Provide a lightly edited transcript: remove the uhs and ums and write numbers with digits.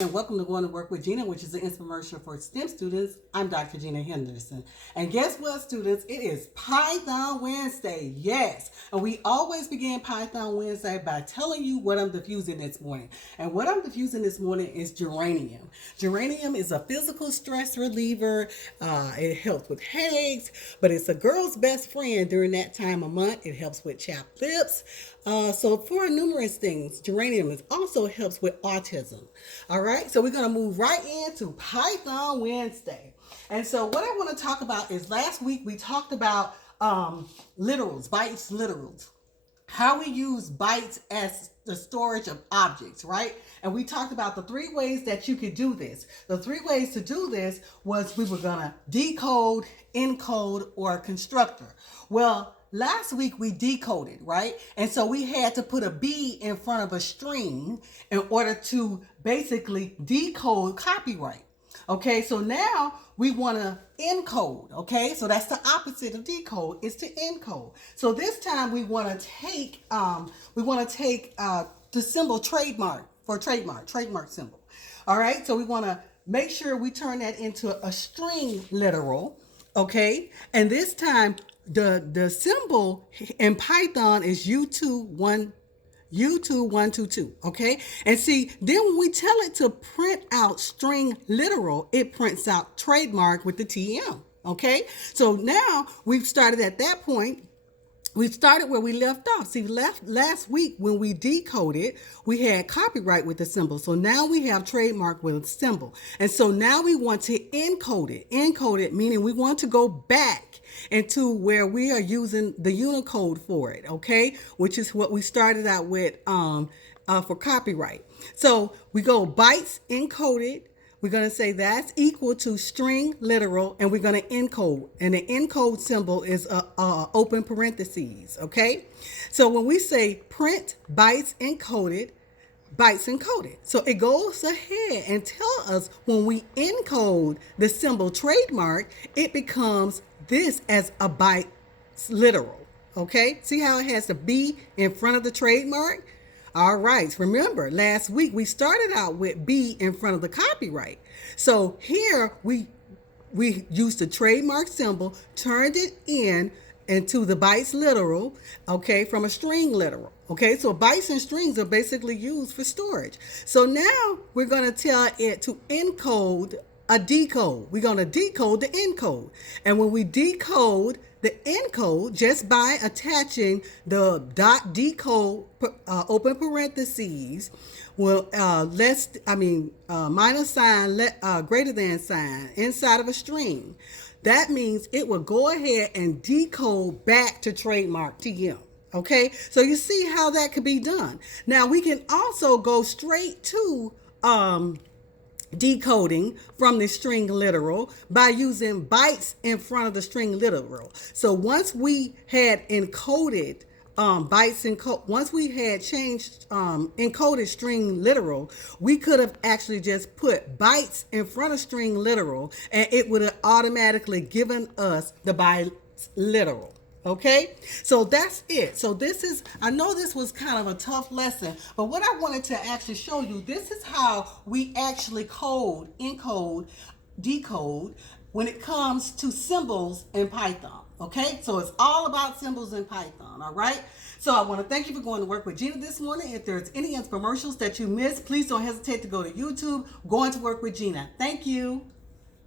And welcome to Going to Work with Gena, which is an infomercial for STEM students. I'm Dr. Gena Henderson. And guess what, students? It is Python Wednesday. Yes. And we always begin Python Wednesday by telling you what I'm diffusing this morning. And what I'm diffusing this morning is geranium. Geranium is a physical stress reliever. It helps with headaches, but it's a girl's best friend during that time of month. It helps with chapped lips. So for numerous things, geranium also helps with autism. All right, so we're going to move right into Python Wednesday. And so what I want to talk about is last week we talked about literals, bytes literals. How we use bytes as the storage of objects, right? And we talked about the three ways that you could do this. The three ways to do this was we were going to decode, encode, or constructor. Well, last week we decoded, right? And so we had to put a B in front of a string in order to basically decode copyright. Okay, so now we want to encode. Okay, so that's the opposite of decode, is to encode. So this time we want to take the symbol trademark for trademark symbol. All right, so we want to make sure we turn that into a string literal. Okay, and this time the symbol in Python is U21222, okay? And see, then when we tell it to print out string literal, it prints out trademark with the TM, okay? So now we've started at that point. We started where we left off. See, last week when we decoded, we had copyright with the symbol. So now we have trademark with a symbol. And so now we want to encode it. Encode it, meaning we want to go back into where we are using the Unicode for it, okay? Which is what we started out with for copyright. So we go bytes encoded. We're going to say that's equal to string literal, and we're going to encode. And the encode symbol is open parentheses, okay? So when we say print bytes encoded, so it goes ahead and tell us when we encode the symbol trademark, it becomes this as a byte literal, okay? See how it has the B in front of the trademark? All right, remember last week we started out with B in front of the copyright. So here we used the trademark symbol, turned it into the bytes literal, okay, from a string literal. Okay, so bytes and strings are basically used for storage. So now we're going to tell it to encode a decode. We're going to decode the encode. And when we decode the encode, just by attaching the dot decode open parentheses, minus sign, greater than sign inside of a string, that means it will go ahead and decode back to trademark TM. Okay, so you see how that could be done. Now we can also go straight to decoding from the string literal by using bytes in front of the string literal. So once we had encoded once we had changed encoded string literal, we could have actually just put bytes in front of string literal, and it would have automatically given us the bytes literal. Okay, so that's it. So I know this was kind of a tough lesson, but what I wanted to actually show you, this is how we actually encode, decode when it comes to symbols in Python. Okay, so it's all about symbols in Python. All right, so I want to thank you for going to work with Gena this morning. If there's any infomercials that you missed, please don't hesitate to go to YouTube, Going to Work with Gena. Thank you.